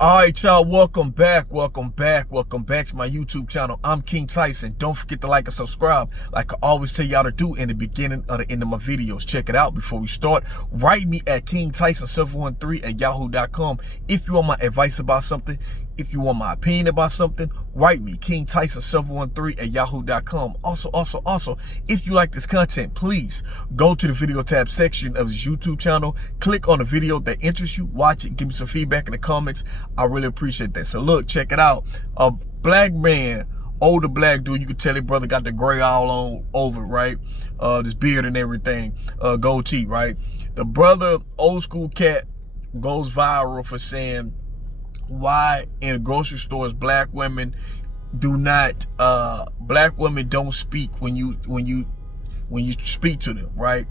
All right, y'all, welcome back to my YouTube channel. I'm King Tyson. Don't forget to like and subscribe like I always tell y'all to do in the beginning or the end of my videos. Check it out before we start. Write me at KingTyson713@yahoo.com if you want my advice about something. If you want my opinion about something, write me, KingTyson713@yahoo.com. Also, if you like this content, please go to the video tab section of this YouTube channel. Click on the video that interests you, watch it, give me some feedback in the comments. I really appreciate that. So look, check it out. A black man, older black dude, you can tell his brother got the gray all on over, right? This beard and everything, goatee, right? The brother, old school cat, goes viral for saying why in grocery stores black women don't speak when you speak to them, right?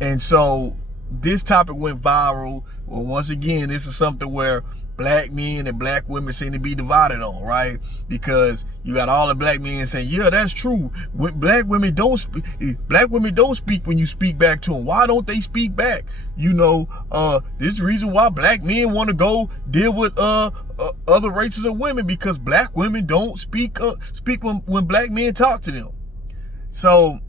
And so this topic went viral. Well, once again, this is something where black men and black women seem to be divided on, right? Because you got all the black men saying, yeah, that's true. Black women don't speak when you speak back to them. Why don't they speak back? You know, this is the reason why black men want to go deal with other races of women, because black women don't speak when black men talk to them. So,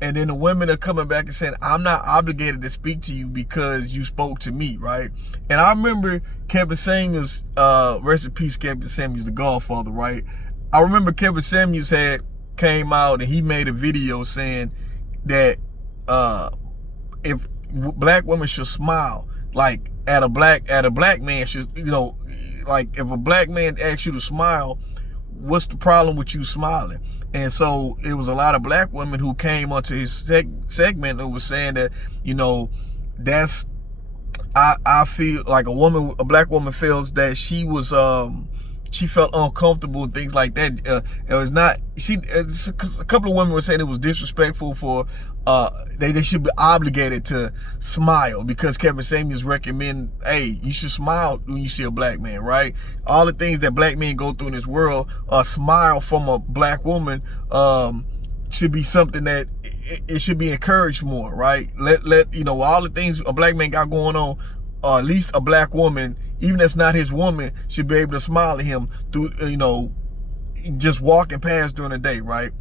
and then the women are coming back and saying, I'm not obligated to speak to you because you spoke to me, right? And I remember Kevin Samuels, rest in peace, Kevin Samuels, the Godfather, right? I remember Kevin Samuels had came out and he made a video saying that if black women should smile, like at a black man should, you know, like if a black man asks you to smile, what's the problem with you smiling? And so it was a lot of black women who came onto his segment and was saying that, you know, that's, I feel like a black woman feels that she was, she felt uncomfortable and things like that. It was not, a couple of women were saying it was disrespectful for, they should be obligated to smile because Kevin Samuels recommend, hey, you should smile when you see a black man, right? All the things that black men go through in this world, a smile from a black woman should be something that it should be encouraged more, right? Let you know, all the things a black man got going on, at least a black woman, even that's not his woman, should be able to smile at him through, you know, just walking past during the day, right?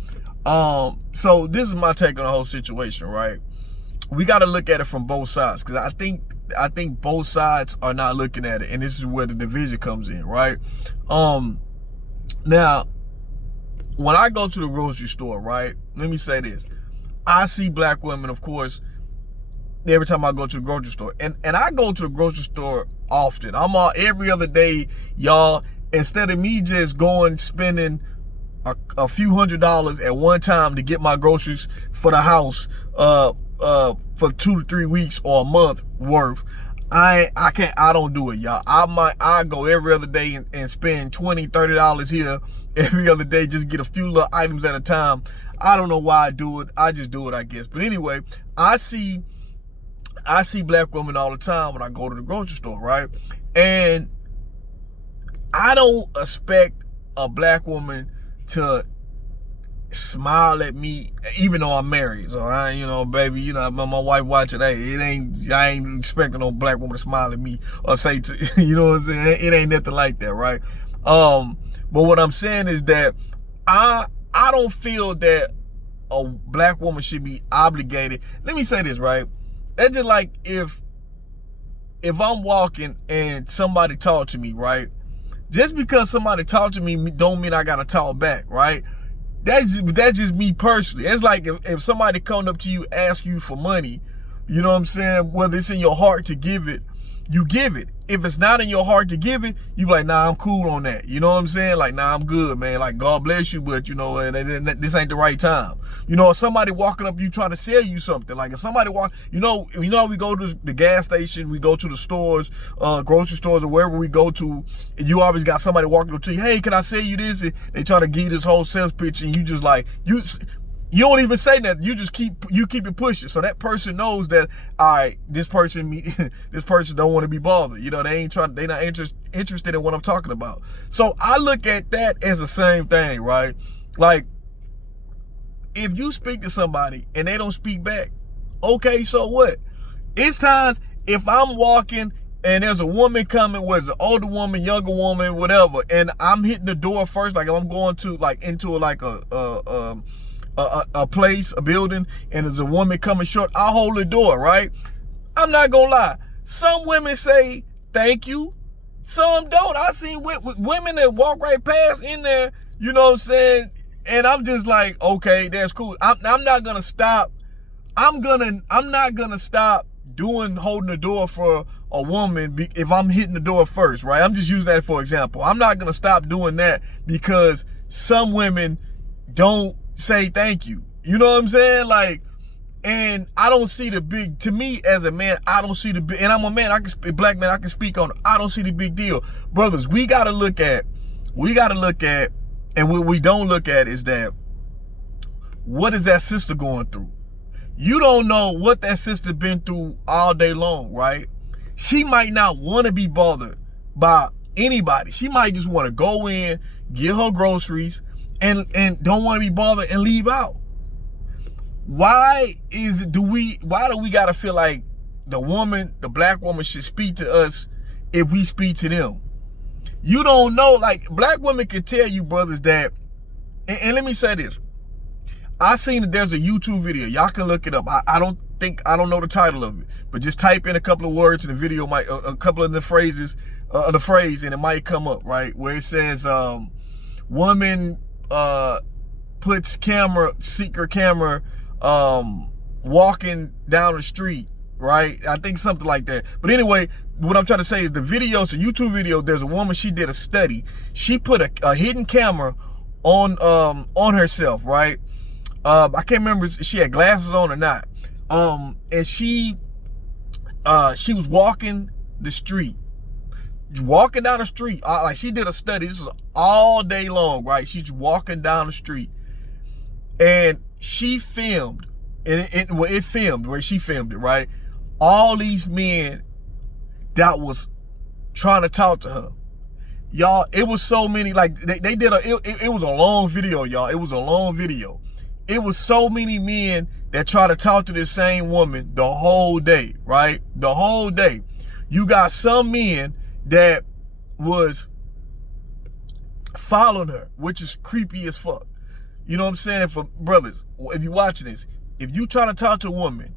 So this is my take on the whole situation, right? We got to look at it from both sides, because I think both sides are not looking at it, and this is where the division comes in, right? Now, when I go to the grocery store, right, let me say this. I see black women, of course, every time I go to the grocery store, and I go to the grocery store often. I'm every other day, y'all. Instead of me just going spending a few $100s at one time to get my groceries for the house for 2 to 3 weeks or a month worth, I don't do it, y'all. I go every other day and spend $20, $30 here every other day, just get a few little items at a time. I don't know why I do it. I just do it, I guess. But anyway, I see black women all the time when I go to the grocery store, right? And I don't expect a black woman to smile at me, even though I'm married. So I, you know, baby, you know, my wife watching, hey, I ain't expecting no black woman to smile at me or say to, you know what I'm saying? It ain't nothing like that, right? But what I'm saying is that I don't feel that a black woman should be obligated. Let me say this, right? That's just like if I'm walking and somebody talk to me, right? Just because somebody talk to me don't mean I gotta talk back, right? That's just me personally. It's like if somebody come up to you, ask you for money, you know what I'm saying? Whether it's in your heart to give it, you give it. If it's not in your heart to give it, you be like, nah, I'm cool on that. You know what I'm saying? Like, nah, I'm good, man. Like, God bless you, but you know, and this ain't the right time. You know, if somebody walking up you trying to sell you something, like if somebody you know, we go to the gas station, we go to the stores, grocery stores, or wherever we go to, and you always got somebody walking up to you, hey, can I sell you this? And they try to give you this whole sales pitch, and you just like, you don't even say nothing. You just keep it pushing. So that person knows that, all right, this person don't want to be bothered. You know, they not interested in what I'm talking about. So I look at that as the same thing, right? Like, if you speak to somebody and they don't speak back, okay, so what? It's times if I'm walking and there's a woman coming, whether it's an older woman, younger woman, whatever, and I'm hitting the door first, like I'm going to like into like a place, a building, and there's a woman coming short, I'll hold the door, right? I'm not gonna lie. Some women say thank you, some don't. I seen women that walk right past in there, you know what I'm saying? And I'm just like, okay, that's cool. I'm not gonna stop. I'm not gonna stop holding the door for a woman if I'm hitting the door first, right? I'm just using that for example. I'm not gonna stop doing that because some women don't say thank you. You know what I'm saying? Like, and I don't see the big, to me as a man, I don't see the big, and I'm a man, black man, I can speak on it. I don't see the big deal. Brothers, we gotta look at, and what we don't look at is that, what is that sister going through? You don't know what that sister been through all day long, right? She might not want to be bothered by anybody. She might just want to go in, get her groceries, and don't want to be bothered and leave out. Why do we gotta feel like the black woman should speak to us if we speak to them? You don't know, like, black women can tell you, brothers, that, and let me say this. I seen that there's a YouTube video. Y'all can look it up. I don't know the title of it, but just type in a couple of words in the video, a couple of the phrases, and it might come up, right? Where it says, woman puts secret camera, walking down the street, right? I think something like that. But anyway, what I'm trying to say is the video, it's a YouTube video. There's a woman, she did a study. She put a hidden camera on herself, right? I can't remember if she had glasses on or not. And she was walking the street, walking down the street. Like, she did a study. This is all day long, right? She's walking down the street, and she filmed, and it filmed where she filmed it, right? All these men that was trying to talk to her. Y'all, it was so many, like, they did it was a long video, y'all. It was a long video. It was so many men that try to talk to this same woman the whole day, right? The whole day. You got some men that was following her, which is creepy as fuck. You know what I'm saying? For brothers, if you're watching this, if you try to talk to a woman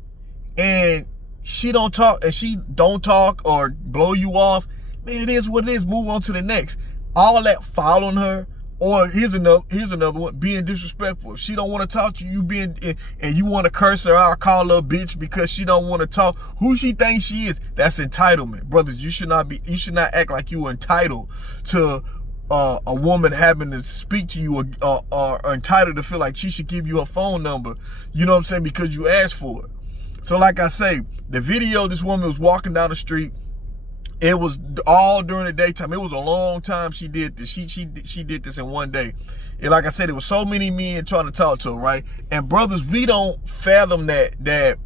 and she don't talk or blow you off, man, it is what it is. Move on to the next. All that following her, or here's another one, being disrespectful. If she don't want to talk to you, and you want to curse her out, call her a bitch because she don't want to talk who she thinks she is, that's entitlement. Brothers, you should not act like you are entitled to a woman having to speak to you, or entitled to feel like she should give you her phone number, you know what I'm saying, because you asked for it. So like I say, the video, this woman was walking down the street. It was all during the daytime. It was a long time she did this. She did this in one day. And like I said, it was so many men trying to talk to her, right? And brothers, we don't fathom that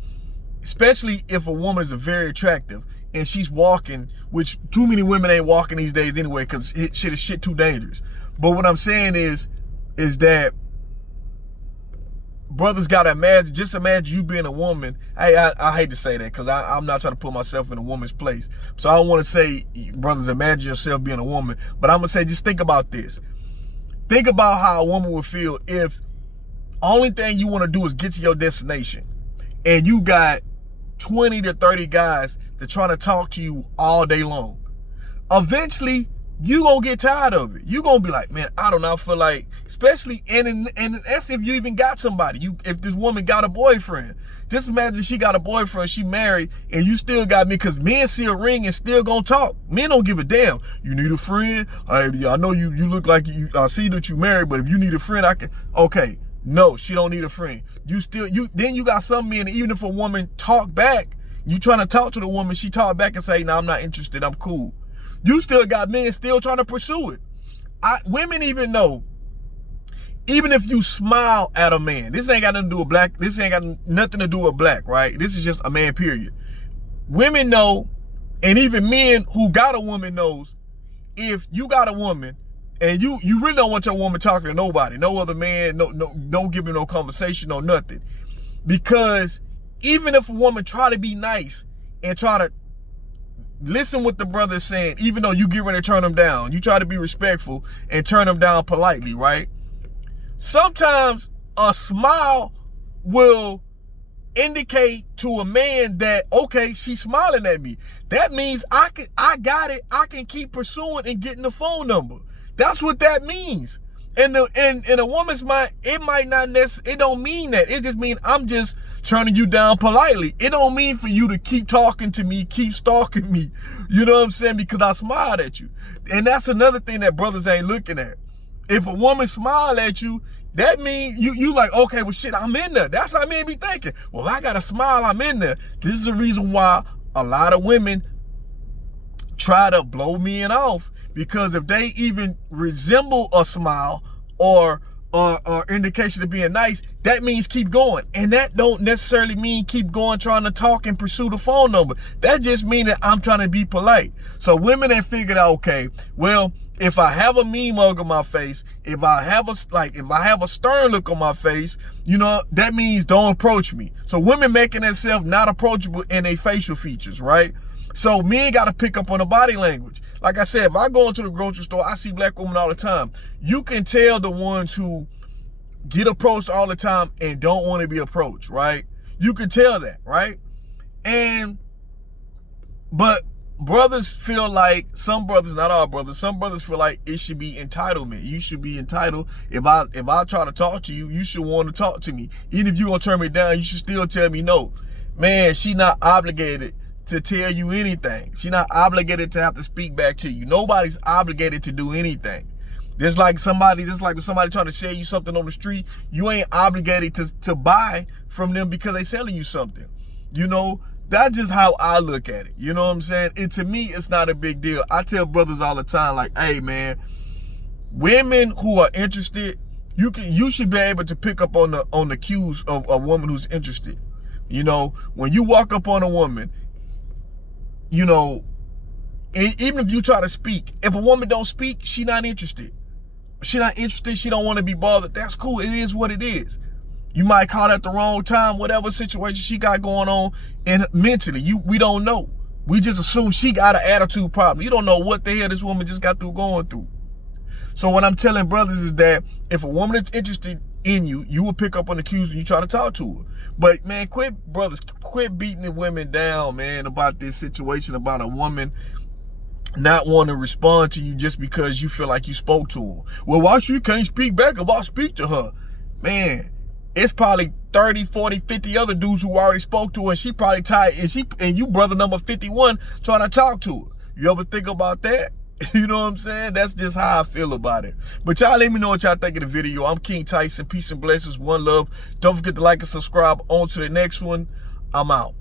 especially if a woman is very attractive and she's walking, which too many women ain't walking these days anyway, because shit is too dangerous. But what I'm saying is that brothers gotta imagine you being a woman. I hate to say that because I'm not trying to put myself in a woman's place. So I don't want to say, brothers, imagine yourself being a woman. But I'm gonna say, just think about this. Think about how a woman would feel if only thing you want to do is get to your destination, and you got 20 to 30 guys that trying to talk to you all day long. Eventually, you gonna get tired of it. You gonna be like, man, I don't know, I feel like, especially, and that's if you even got somebody. If this woman got a boyfriend, just imagine she got a boyfriend, she married, and you still got me, because men see a ring and still gonna talk. Men don't give a damn. You need a friend? I know you look like I see that you married, but if you need a friend, I can. Okay, no, she don't need a friend. Then you got some men, even if a woman talk back, you trying to talk to the woman, she talk back and say, no, I'm not interested, I'm cool. You still got men still trying to pursue it. Women even know, even if you smile at a man, this ain't got nothing to do with black, this ain't got nothing to do with black, right? This is just a man, period. Women know, and even men who got a woman knows, if you got a woman and you really don't want your woman talking to nobody, no other man, no giving no conversation, no nothing. Because even if a woman try to be nice and try to listen what the brother is saying, even though you get ready to turn them down. You try to be respectful and turn them down politely, right? Sometimes a smile will indicate to a man that, okay, she's smiling at me. That means I got it. I can keep pursuing and getting the phone number. That's what that means. In a woman's mind, it might not necessarily, it don't mean that. It just means I'm just turning you down politely. It don't mean for you to keep talking to me, keep stalking me. You know what I'm saying? Because I smiled at you. And that's another thing that brothers ain't looking at. If a woman smile at you, that means you like, okay, well shit, I'm in there. That's how men be thinking. Well, I got a smile, I'm in there. This is the reason why a lot of women try to blow men off, because if they even resemble a smile or indication of being nice, that means keep going. And that don't necessarily mean keep going trying to talk and pursue the phone number. That just means that I'm trying to be polite. So women have figured out, okay, well, if I have a mean mug on my face, if I have a stern look on my face, you know, that means don't approach me. So women making themselves not approachable in their facial features, right? So men got to pick up on the body language. Like I said, if I go into the grocery store, I see black women all the time. You can tell the ones who get approached all the time and don't want to be approached, right? You can tell that, right? But brothers feel like, some brothers, not all brothers, some brothers feel like it should be entitlement. You should be entitled. If I try to talk to you, you should want to talk to me. Even if you're going to turn me down, you should still tell me no. Man, she not obligated to tell you anything. She not obligated to have to speak back to you. Nobody's obligated to do anything. Just like when somebody trying to sell you something on the street, you ain't obligated to buy from them because they selling you something. You know, that's just how I look at it. You know what I'm saying? And to me, it's not a big deal. I tell brothers all the time, like, hey man, women who are interested, you should be able to pick up on the cues of a woman who's interested. You know, when you walk up on a woman, you know, even if you try to speak, if a woman don't speak, she not interested. She not interested, she don't want to be bothered. That's cool. It is what it is. You might call at the wrong time, whatever situation she got going on, and mentally, we don't know. We just assume she got an attitude problem. You don't know what the hell this woman just got through going through. So what I'm telling brothers is that if a woman is interested in you, you will pick up on the cues when you try to talk to her. But man, quit beating the women down, man, about this situation, about a woman not want to respond to you just because you feel like you spoke to her. Well, why she can't speak back if I speak to her? Man, it's probably 30, 40, 50 other dudes who already spoke to her, and she probably tired, and you brother number 51 trying to talk to her. You ever think about that? You know what I'm saying? That's just how I feel about it. But y'all let me know what y'all think of the video. I'm King Tyson. Peace and blessings. One love. Don't forget to like and subscribe. On to the next one. I'm out.